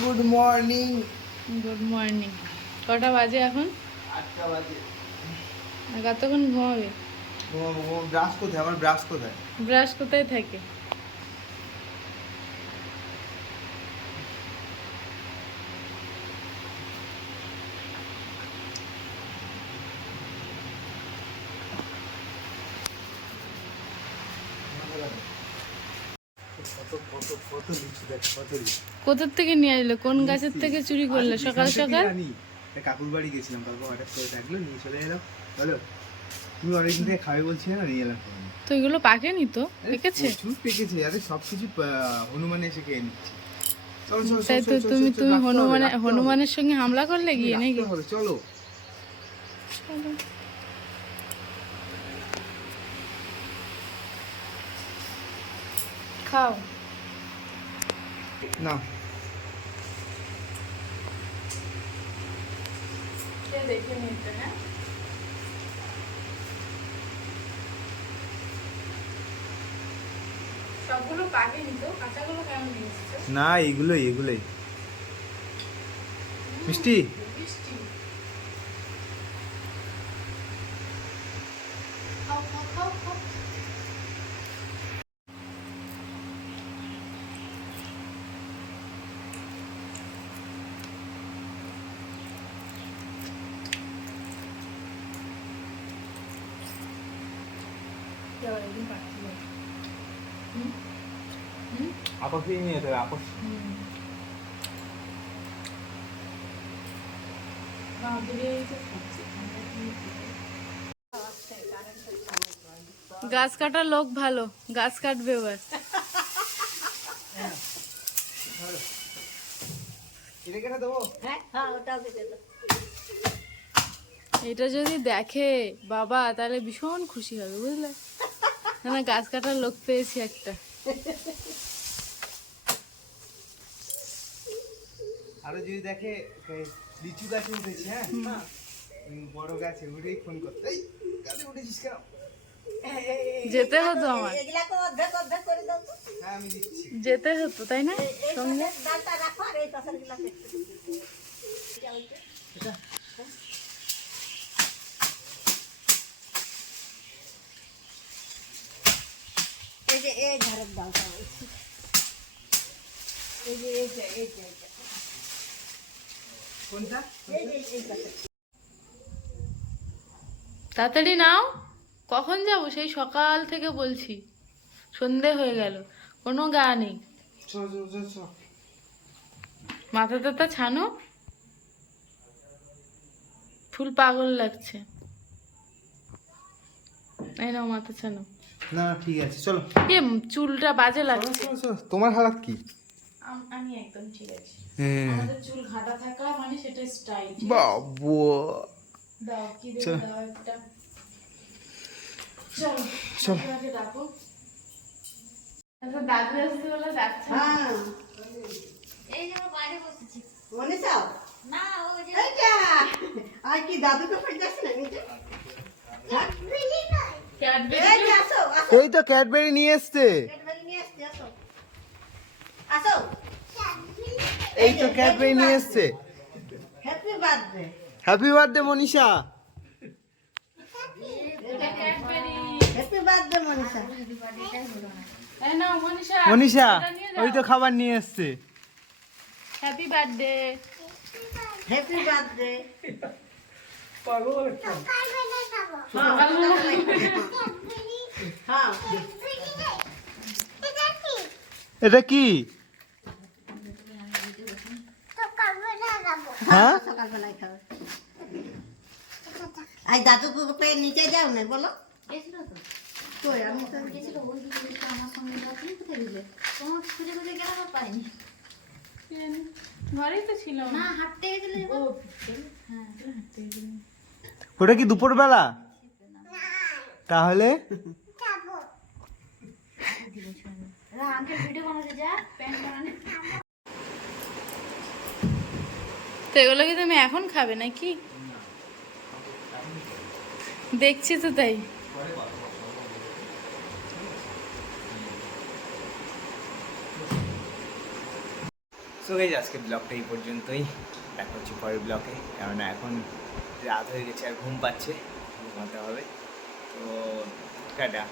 Good morning. Good morning. কটা বাজে এখন? 8টা বাজে। আর কতক্ষণ ঘুমাবে? ও ব্রাশ কোথায়? আমার ব্রাশ কোথায়? ব্রাশ কোথায় থাকে? কোথার থেকে নিয়ে আসলে? কোন গাছের থেকে চুরি করলে সকাল সকাল? কাকুর বাড়ি গেছিলাম, কাকু হঠাৎ করে ডাকলো, নিয়ে চলে এলাম। বলো, তুমি অনেকদিন থেকে খাবে বলছিলে না, নিয়ে এলাম। তো এগুলো পাকেনি তো? পেকেছে? প্রচুর পেকেছে। আরে সবকিছু হনুমান এসে খেয়ে নিচ্ছে। তাই তো তুমি হনুমানের সঙ্গে হামলা করলে গিয়ে নাকি? চলো খাও না। দেখে নিতে। হ্যাঁ, সবগুলো পাকেনি তো? কাঁচাগুলো কেমন নিয়েছো? না, এগুলোই মিষ্টি। মিষ্টি। খাও খাও খাও খাও। আপসই নিয়ে যেতে হবে, আপস। গাছ কাটার লোক ভালো, গাছ কাটবে এবার। এটা যদি দেখে বাবা তাহলে ভীষণ খুশি হবে, বুঝলে? না, গাছ কাটার লোক পেয়েছি একটা। আরো যদি দেখে লিচু গাছে উঠেছি, হ্যাঁ বড় গাছে উঠেই ফোন করতে, এই গাছে উঠেছিস কেন? যেতে হতো আমার, হ্যাঁ আমি দিচ্ছি। যেতে হতো তাই না সঙ্গে? কোনটা? তাড়াতাড়ি নাও, কখন যাবো? সেই সকাল থেকে বলছি, সন্ধে হয়ে গেল, কোনো গা নেই। মাথা টাথা ছানো, ফুল পাগল লাগছে। এই নাও মাথা ছানো। না ঠিক আছে, চলো। এ চুলটা বাজে লাগছে। তোমার হালাত কি? আমি একদম ঠিক আছি। হ্যাঁ আমাদের চুল ঘাটা থাকা মানে সেটা স্টাইল। বাবু, দাও কি দেবে, দাও একটা। চলো চলো। আগে ডাকো। আচ্ছা, দাদু আসতে বলে যাচ্ছে। এই যে বাইরে বসেছি। মনীষা, না ও যে এইটা আর কি দাদুকে ফেলতেছ না নিচে? এই যে আসো আসো, এই তো ক্যাডবেরি নিয়ে এসছে। ক্যাডবেরি নিয়ে আসছি, আসো আসো। এই তো ক্যাডবেরি নিয়ে এসছে। Happy birthday. Happy birthday Manisha. Happy birthday Manisha. এই নাও মনীষা, মনীষা এটা নিয়ে যাও। ওই তো খাবার নিয়ে এসছে। Happy birthday. Happy birthday. হ্যাঁ এটা কি? হ্যাঁ সকালবেলায় খাবে। আই দাদুকে পেয়ে নিচে যাও না বলো। গেছিল তো কই আমি তো গেছিল ওই দিকে আমার সঙ্গে যাও, তুমি কোথায় দিলে? তোমার খুঁজে খুঁজে গেলে আমার পাইনি। ঘরেই তো ছিল না হাঁটতে গেছিলে ও। হ্যাঁ হাঁটতে গেছিল। ওটা কি দুপুরবেলা? তাহলে আঙ্কেল ভিডিও বানাতে যা প্যান্ট বানানে। তো এগুলো কি তুমি এখন খাবে নাকি? দেখছি তো তাই। সো গাইজ আজকে ব্লগটা এই পর্যন্তই, দেখা হচ্ছে পরের ব্লগে, কেননা এখন রাত হয়ে গেছে আর ঘুম পাচ্ছে, ঘুমাতে হবে। তো টাটা।